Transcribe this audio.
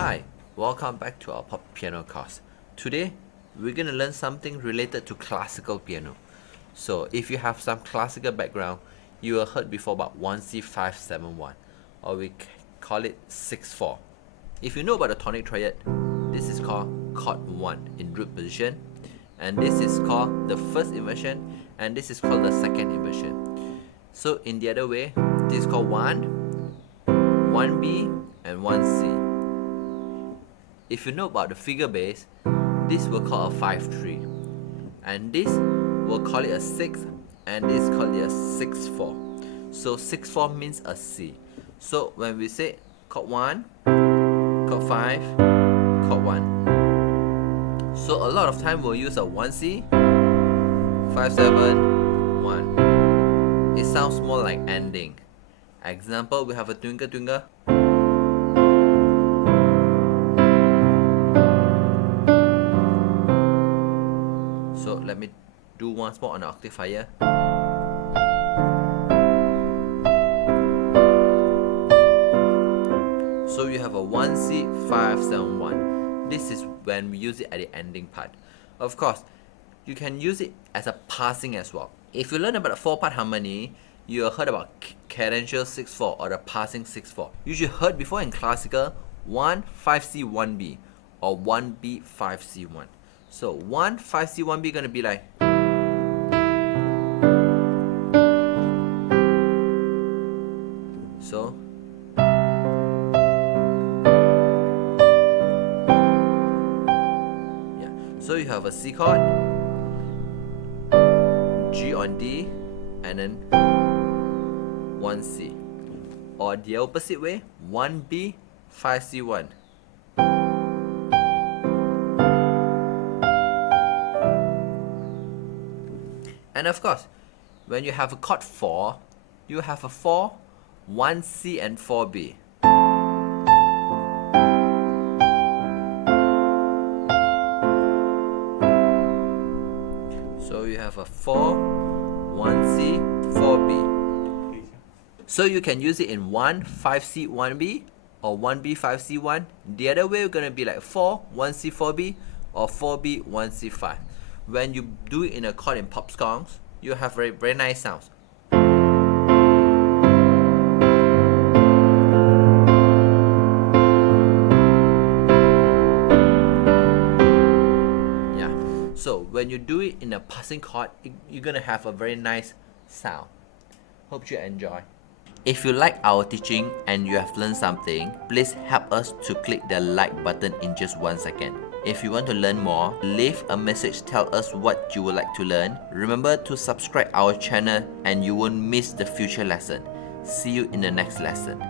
Hi, welcome back to our pop piano course. Today, we're going to learn something related to classical piano. So, if you have some classical background, you have heard before about 1C571, or we call it 6/4. If you know about the tonic triad, this is called chord 1 in root position, and this is called the first inversion, and this is called the second inversion. So, in the other way, this is called 1, 1B, and 1C. If you know about the figure bass, this we'll call a 5/3, and this we'll call it a 6, and this call it a 6/4. So 6/4 means a C. So when we say chord 1, chord 5, chord 1. So a lot of time we'll use a 1C, 5/7, 1. It sounds more like ending. Example, we have a twinkle twinkle. So let me do once more on the octave higher. So you have a 1C, 5/7, 1. This is when we use it at the ending part. Of course, you can use it as a passing as well. If you learn about the 4-part harmony, you have heard about cadential 6/4 or the passing 6/4. You should heard before in classical 1 5C 1B or 1B 5C 1. So 1 5C 1B gonna be like. So yeah. So you have a C chord, G on D, and then 1C. Or the opposite way, 1B 5C 1. And of course, when you have a chord 4, you have a 4, 1C and 4B. So you have a 4, 1C, 4B. So you can use it in 1, 5C, 1B or 1B, 5C, 1. The other way, we're going to be like 4, 1C, 4B or 4B, 1C, 5. When you do it in a chord in pop songs, you have very, very nice sounds. Yeah. So when you do it in a passing chord, you're gonna have a very nice sound. Hope you enjoy. If you like our teaching and you have learned something, please help us to click the like button in just 1 second. If you want to learn more, leave a message, tell us what you would like to learn. Remember to subscribe our channel and you won't miss the future lesson. See you in the next lesson.